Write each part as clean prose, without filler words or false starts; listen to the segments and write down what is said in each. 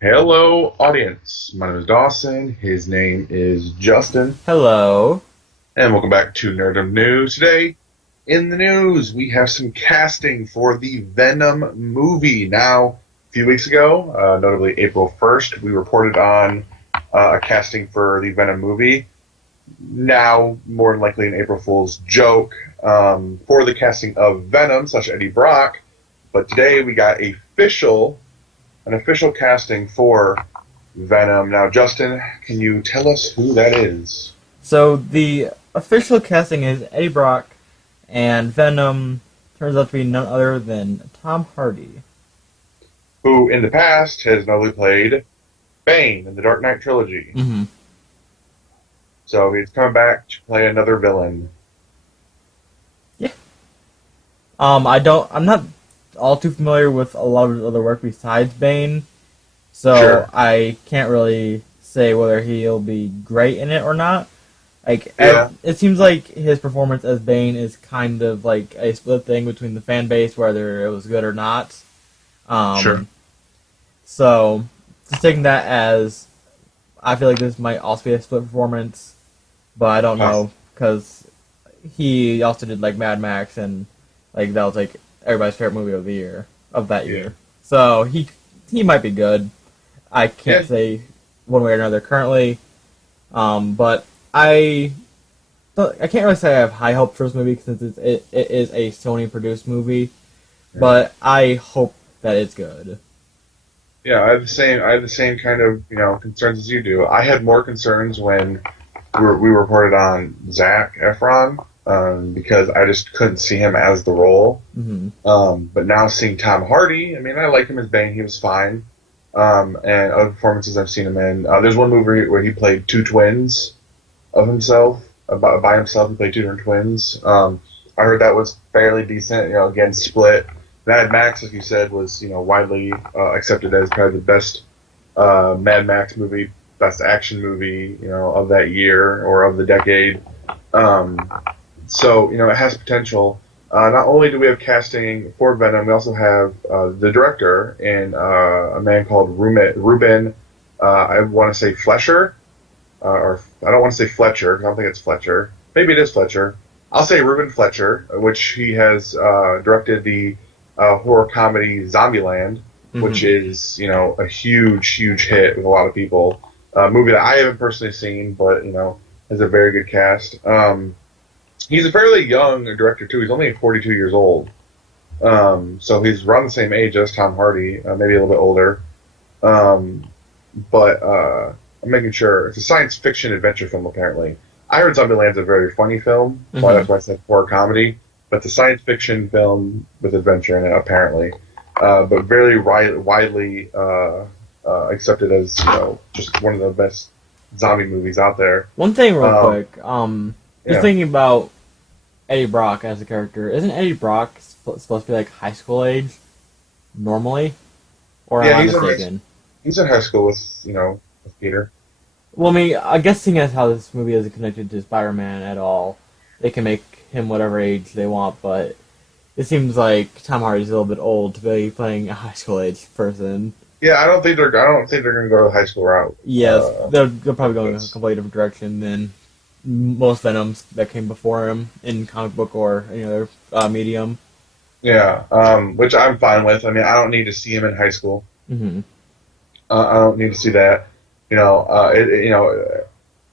Hello, audience. My name is Dawson. His name is Justin. Hello. And welcome back to Nerdom News. Today, in the news, we have some casting for the Venom movie. Now, a few weeks ago, notably April 1st, we reported on a casting for the Venom movie. Now, more than likely an April Fool's joke for the casting of Venom / Eddie Brock. But today, we got an official casting for Venom. Now, Justin, can you tell us who that is? So the official casting is Eddie Brock, and Venom turns out to be none other than Tom Hardy. Who, in the past, has notably played Bane in the Dark Knight trilogy. Mm-hmm. So he's coming back to play another villain. Yeah. I'm not all too familiar with a lot of his other work besides Bane, so Sure. I can't really say whether he'll be great in it or not. Yeah. It seems like his performance as Bane is kind of like a split thing between the fan base, whether it was good or not. Sure. Um, so, just taking that as, I feel like this might also be a split performance, but I don't know, because he also did like Mad Max, and like that was like everybody's favorite movie of the year, of that Yeah. year. So, he might be good. I can't Yeah. say one way or another currently, but I can't really say I have high hope for this movie since it is a Sony produced movie, but I hope that it's good. Yeah, I have the same kind of, concerns as you do. I had more concerns when we reported on Zac Efron, because I just couldn't see him as the role. Hmm. But now seeing Tom Hardy, I mean, I like him as Bane. He was fine. And other performances I've seen him in. There's one movie where he played two twins of himself, by himself. He played two different twins. I heard that was fairly decent. Again, split. Mad Max, as you said, was widely accepted as probably the best Mad Max movie, best action movie, of that year or of the decade. Um, so it has potential. Not only do we have casting for Venom, we also have the director and a man called Ruben. I want to say Fletcher, or I don't want to say Fletcher because I don't think it's Fletcher. Maybe it is Fletcher. I'll say Ruben Fletcher, which he has directed the horror comedy Zombieland, Hmm. which is a huge, huge hit with a lot of people. A movie that I haven't personally seen, but has a very good cast. He's a fairly young director too. He's only 42 years old, so he's around the same age as Tom Hardy, maybe a little bit older. Um, but I'm making sure it's a science fiction adventure film. Apparently, I heard Zombieland's a very funny film. Why Hmm. that's why I said horror comedy. But the science fiction film with adventure in it, apparently, but very widely accepted as just one of the best zombie movies out there. One thing, real Um, quick, just yeah, thinking about Eddie Brock as a character, isn't Eddie Brock supposed to be like high school age normally, or am yeah, I he's mistaken? in high school with with Peter. Well, I mean, I guess seeing as how this movie isn't connected to Spider-Man at all, they can make him whatever age they want, but it seems like Tom Hardy's a little bit old to be playing a high school age person. Yeah, I don't think they're gonna go the high school route. Yes, they're probably going in a That's, completely different direction than most Venoms that came before him in comic book or any other medium. yeah, which I'm fine with. I mean, I don't need to see him in high school. Hmm. I don't need to see that.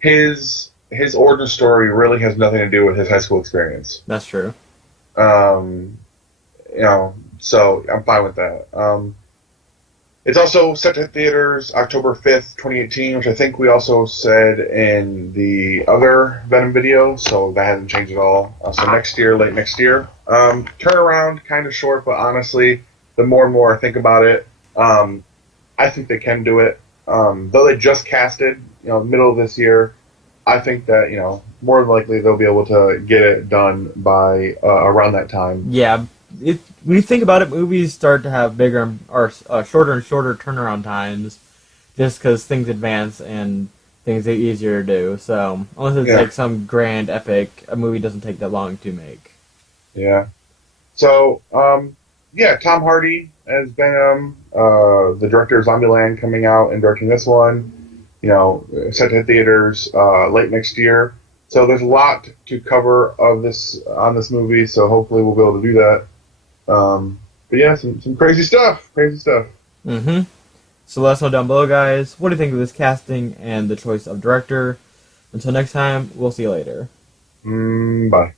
His origin story really has nothing to do with his high school experience. That's true. Um, so I'm fine with that. It's also set to theaters October 5th, 2018, which I think we also said in the other Venom video, so that hasn't changed at all. So next year, late next year. Turnaround, kind of short, but honestly, the more and more I think about it, I think they can do it. Though they just casted, middle of this year, I think that, more than likely they'll be able to get it done by around that time. Yeah, when you think about it, movies start to have bigger or shorter and shorter turnaround times, just because things advance and things get easier to do. So unless it's Yeah, like some grand epic, a movie doesn't take that long to make. yeah. So, yeah, Tom Hardy as Venom. The director of Zombieland coming out and directing this one. Set to hit theaters late next year. So there's a lot to cover of this on this movie. So hopefully we'll be able to do that. But yeah, some crazy stuff. Crazy stuff. Mm-hmm. So let us know down below, guys. What do you think of this casting and the choice of director? Until next time, we'll see you later. Bye.